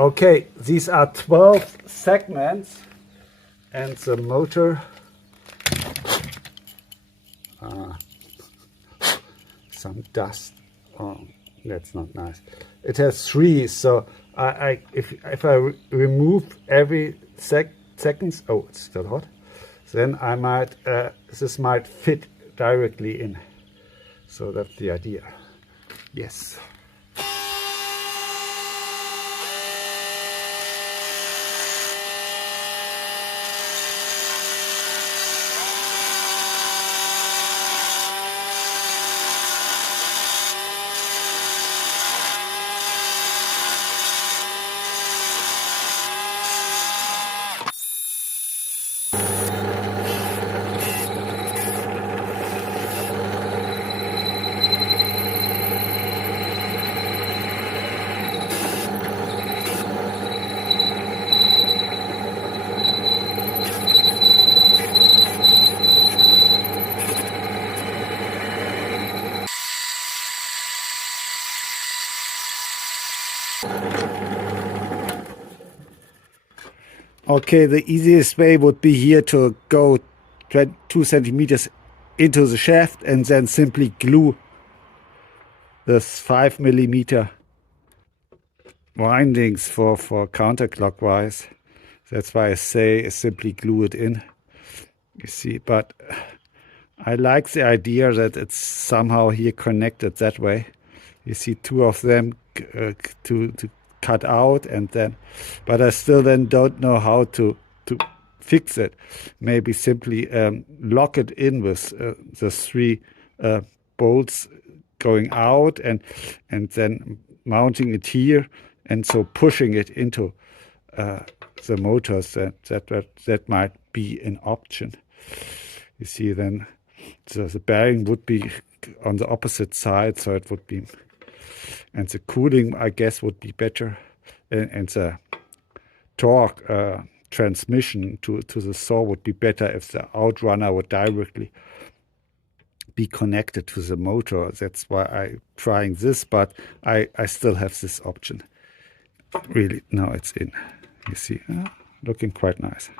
Okay, these are 12 segments, and the motor, some dust. Oh, that's not nice. It has 3, so if I remove every seconds, oh, it's still hot, then I might this might fit directly in. So that's the idea. Yes. Okay, the easiest way would be here to go 2 centimeters into the shaft and then simply glue this 5 millimeter windings for counterclockwise. That's why I say simply glue it in. You see, but I like the idea that it's somehow here connected that way. You see 2 of them to cut out, and then, but I still then don't know how to fix it. Maybe simply lock it in with the 3 bolts going out, and then mounting it here, and so pushing it into the motors. That might be an option. You see, then the bearing would be on the opposite side, so it would be, and the cooling, I guess, would be better, and the torque transmission to the saw would be better if the outrunner would directly be connected to the motor. That's why I'm trying this, but I still have this option. Really, now it's in. You see, looking quite nice.